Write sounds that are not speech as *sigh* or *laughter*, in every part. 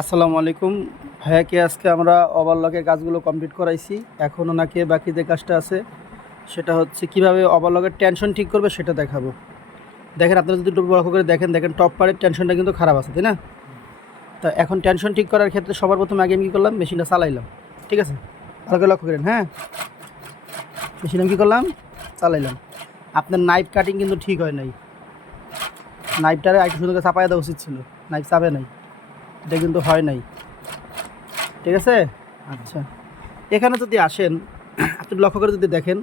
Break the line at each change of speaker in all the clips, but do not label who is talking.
আসসালামু আলাইকুম। ভাইয়াকে আজকে আমরা ওভারলকের কাজগুলো কমপ্লিট করাইছি? এখন ওনাকে বাকি যে কাজটা আছে, সেটা হচ্ছে কীভাবে ওভারলকের টেনশন ঠিক করবে সেটা দেখাবো। দেখেন, আপনারা যদি লক্ষ্য করে দেখেন দেখেন টপ পারের টেনশনটা কিন্তু খারাপ আছে, তাই না? তো এখন টেনশন ঠিক করার ক্ষেত্রে সবার প্রথমে আগে আমি কী করলাম? মেশিনটা চালাইলাম, ঠিক আছে? ভালো করে লক্ষ্য করেন হ্যাঁ? মেশিন আমি কী করলাম? চালাইলাম। আপনার নাইফ কাটিং কিন্তু ঠিক হয় নাই। নাইফটারে একটু সুন্দর চাপাই দেওয়া উচিত ছিল, নাইফ চাপে নাই। এটা কিন্তু হয় নাই। ঠিক আছে? আচ্ছা। এখানে যদি আসেন আপনি লক্ষ্য করে যদি দেখেন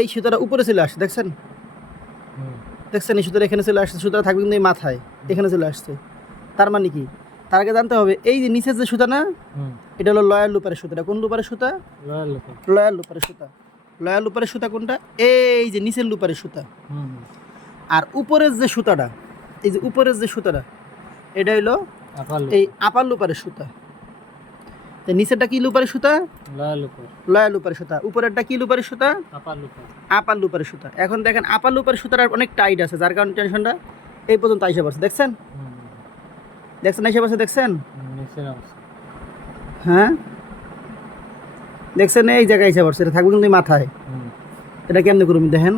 এই সুতাটা উপরে চলে আসছে দেখছেন? দেখছেন? এই সুতাটা এখানে চলে আসছে সুতাটা থাকবে কিন্তু এই মাথায় এখানে চলে আসছে। তার মানে কি? তার আগে জানতে হবে এই যে নিচের যে সুতা না এটা হলো লয়াল লুপারের সুতাটা কোন লুপারের সুতা? লয়াল লুপারের সুতা। লয়াল লুপারের সুতা কোনটা? এই যে নিচের লুপারের সুতা। আর উপরের যে সুতাটা এই যে উপরের যে সুতাটা এটা হলো এই আপার লুপারের সুতা। নিচেরটা কি লুপারের সুতা? লয়া লুপারের সুতা। উপরেরটা কি লুপারের সুতা? আপার লুপারের সুতা। এখন দেখেন আপার লুপারের সুতাটা অনেক টাইট আছে যার কারণে টেনশনটা এই পর্যন্ত আইসে পড়ছে। দেখছেন? দেখছেন আইসে পড়ছে দেখছেন? হ্যাঁ? দেখছেন এই জায়গায় আইসে পড়ছে এটা থাকবে কিন্তু মাথায়। এটা কেমনে করুন দেখেন?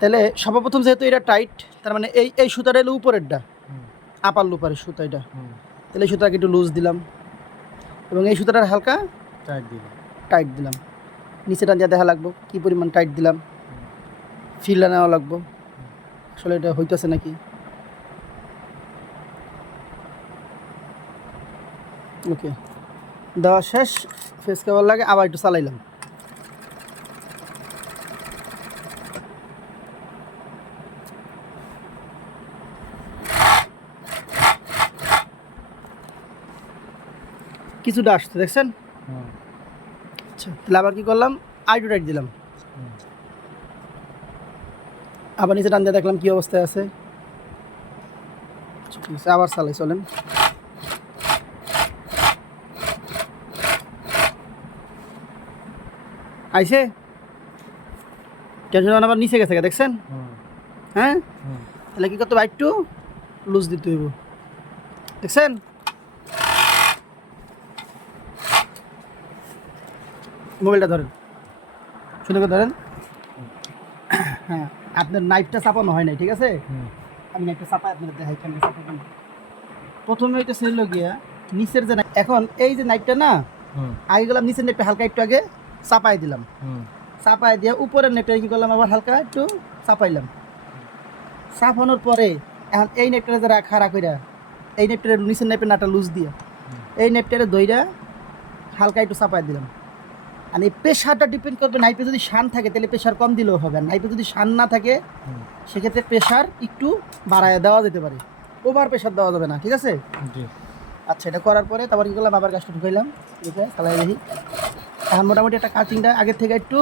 তাহলে সর্বপ্রথম যেহেতু এটা টাইট তার মানে এই এই সুতাটা হলো উপরেরটা। আপার লুপারের সুতা এটা। তাহলে এই সুতাকে একটু লুজ দিলাম। এবং এই সুতাটার হালকা টাইট দিলাম। টাইট দিলাম। নিচেটা দিয়ে দেখা লাগবো কী পরিমাণ টাইট দিলাম। ফিল্ডা নেওয়া লাগবো। আসলে এটা হইতেছে নাকি? ওকে দেওয়া শেষ ফেস কেবল লাগে আবার একটু চালাইলাম। কিছুটা আসছে দেখছেন? আচ্ছা তাহলে আবার কি করলাম? আইটু টাইট দিলাম। আবার নিচে টান দিয়ে দেখলাম কি অবস্থায় আছে। আচ্ছা, আবার চালাই চলেন। আইছে? টেনশন আবার নিচে গেছে গা, দেখছেন? হ্যাঁ? তাহলে কি করতে হবে? একটু লুজ দিতে হইব। দেখছেন? মোবাইলটা ধরেন। সুন্দর করে ধরেন। হ্যাঁ আপনার নাইফটা চাপানো হয় নাই ঠিক আছে? আমি নাইফটা চাপাই আপনার দেখাই কেমন চাপাবেন প্রথমে হইতে ছিল গিয়া নিচের যে এখন এই যে নাইফটা না আগে গেলাম নিচের নেটটা হালকা একটু আগে চাপাই দিলাম। চাপাই দিয়ে উপরের নেটটা কি করলাম আবার হালকা একটু চাপাইলাম। চাপানোর পরে এখন এই নেটটা যারা খাড়া কইরা এই নেটটা নিচের নেপের নাটা লুজ দিয়া এই নেটটারে দইরা হালকা একটু চাপাই দিলাম। আর এই প্রেশারটা ডিপেন্ড করবে নাইপে যদি শান থাকে তাহলে প্রেশার কম দিলেও হবে। আর নাইপে যদি শান না থাকে সেক্ষেত্রে প্রেশার একটু বাড়ায় দেওয়া যেতে পারে। ওভার প্রেশার দেওয়া যাবে না ঠিক আছে? আচ্ছা এটা করার পরে তারপর কি করলাম? আবার গাছটা ঢুকাইলাম। ঠিক আছে চালাই দেখি। এখন মোটামুটি একটা কাটিংটা আগের থেকে একটু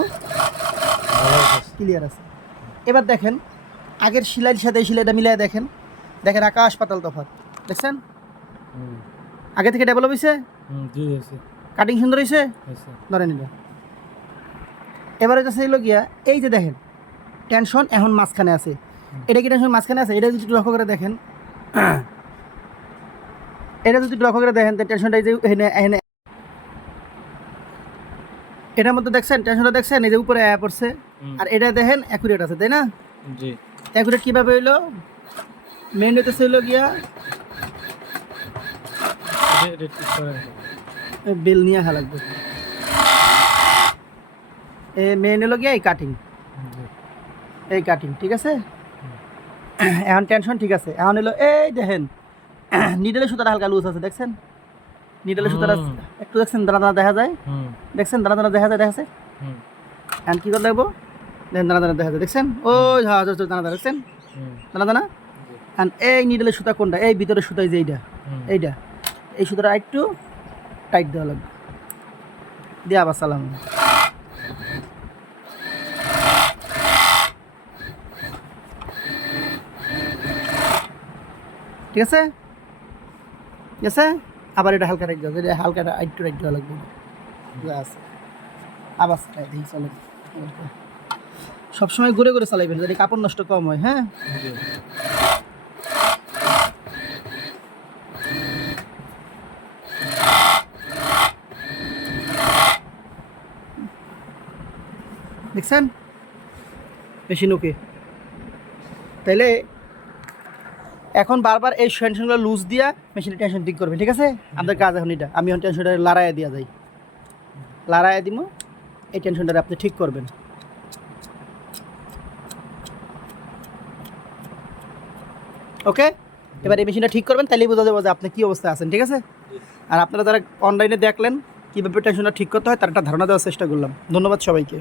ক্লিয়ার আছে। এবার দেখেন আগের সিলাইয়ের সাথে এই সিলাইটা মিলিয়ে দেখেন। দেখেন আকাশ পাতাল তফাৎ। দেখছেন? আগে থেকে ডেভেলপ হয়েছে। কাটিং সুন্দর হয়েছে। ধরে নিল। এবারে কাছে হলো গিয়া এই যে দেখেন টেনশন এখন মাঝখানে আছে। এটা কি টেনশন মাঝখানে আছে? এটা যদি একটু লক্ষ্য করে দেখেন। *clears throat* এটা যদি লক্ষ্য করে দেখেন টেনশনটা এই যে এখানে এখানে। এটার মধ্যে দেখছেন টেনশনটা দেখছেন এই যে উপরে আয়া পড়ছে। আর এটা দেখেন অ্যাকুরেট আছে তাই না?
জি।
অ্যাকুরেট কীভাবে হইল? মেন হইতেছে হইল গিয়া বেল নিয়ে হা লাগবে। এ মেন হলো গিয়া এই কাটিং এই কাটিং ঠিক আছে? এখন টেনশন ঠিক আছে। এখন হলো এই দেখেন নিডেলের সুতাটা হালকা লুজ আছে দেখছেন? নিডেলের সুতাটা একটু দেখছেন দানা দানা দেখা যায়? দেখছেন দানা দানা দেখা যায় দেখা যায়? এখন কী করে দেখব দেখেন দানা দানা দেখা যায় দেখছেন? ওই হ্যাঁ দানা দানা দেখছেন? দানা দানা? এখন এই নিডেলের সুতা কোনটা? এই ভিতরের সুতা এই যে এইটা। এইটা। এই সুতোটা একটু টাইট দেওয়া লাগবে। দিয়ে আবার সালাম ঠিক আছে? ঠিক আছে? আবার এটা হালকা টাইট দেওয়া এটা হালকা একটু টাইট দেওয়া লাগবে। ব্যাস। আবার সবসময় ঘুরে ঘুরে চালাইবেন যদি কাপড় নষ্ট কম হয় হ্যাঁ? দেখছেন? Machine okay. তাইলে এখন বারবার এই টেনশনগুলো লুজ দিয়া মেশিনের টেনশন ঠিক করবেন, ঠিক আছে? আমাদের কাজ এখন এটা। আমি এখন টেনশনটা লড়াইয়া দিয়া যাই। লড়াইয়া দিব এই টেনশনটা আপনি ঠিক করবেন। ওকে? এবার এই মেশিনটা ঠিক করবেন তাহলেই বোঝা যাবে যে আপনি কী অবস্থায় আছেন, ঠিক আছে? আর আপনারা যারা অনলাইনে দেখলেন, কীভাবে টেনশনটা ঠিক করতে হয়, তার একটা ধারণা দেওয়ার চেষ্টা করলাম। ধন্যবাদ সবাইকে।